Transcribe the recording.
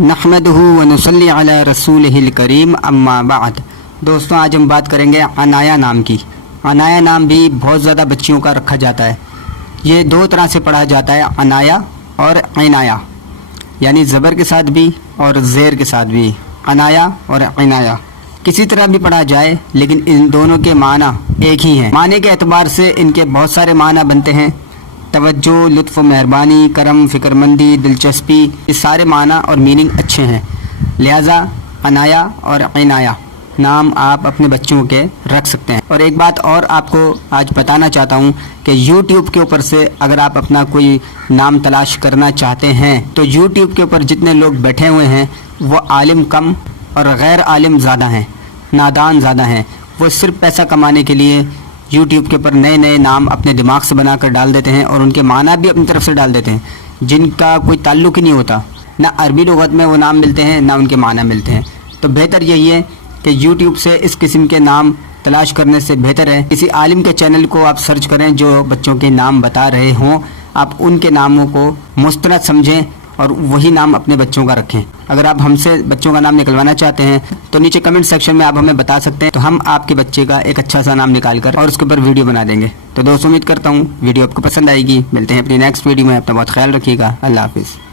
नहमदुहु व नुसल्ली अला रसूलिहिल करीम अम्मा बाद। दोस्तों, आज हम बात करेंगे अनाया नाम की। अनाया नाम भी बहुत ज़्यादा बच्चियों का रखा जाता है। ये दो तरह से पढ़ा जाता है, अनाया और इनाया, यानी ज़बर के साथ भी और ज़ेर के साथ भी। अनाया और इनाया किसी तरह भी पढ़ा जाए, लेकिन इन दोनों के माना एक ही हैं। माने के एतबार से इनके बहुत सारे माना बनते हैं। तवज्जो, लुत्फ़, मेहरबानी, करम, फ़िक्रमंदी, दिलचस्पी, ये सारे माना और मीनिंग अच्छे हैं। लिहाजा अनाया और इनाया नाम आप अपने बच्चों के रख सकते हैं। और एक बात और आपको आज बताना चाहता हूँ कि YouTube के ऊपर से अगर आप अपना कोई नाम तलाश करना चाहते हैं तो YouTube के ऊपर जितने लोग बैठे हुए हैं वो आलिम कम और गैर आलिम ज़्यादा हैं, नादान ज़्यादा हैं। वो सिर्फ पैसा कमाने के लिए YouTube के ऊपर नए नए नाम अपने दिमाग से बनाकर डाल देते हैं और उनके माना भी अपनी तरफ से डाल देते हैं, जिनका कोई ताल्लुक़ ही नहीं होता। ना अरबी लुगत में वो नाम मिलते हैं, ना उनके माना मिलते हैं। तो बेहतर यही है कि YouTube से इस किस्म के नाम तलाश करने से बेहतर है किसी आलिम के चैनल को आप सर्च करें जो बच्चों के नाम बता रहे हों। आप उनके नामों को मुस्तनद समझें और वही नाम अपने बच्चों का रखें। अगर आप हमसे बच्चों का नाम निकलवाना चाहते हैं तो नीचे कमेंट सेक्शन में आप हमें बता सकते हैं, तो हम आपके बच्चे का एक अच्छा सा नाम निकाल कर और उसके ऊपर वीडियो बना देंगे। तो दोस्तों, उम्मीद करता हूँ वीडियो आपको पसंद आएगी। मिलते हैं अपनी नेक्स्ट वीडियो में। अपना बहुत ख्याल रखिएगा। अल्लाह हाफिज़।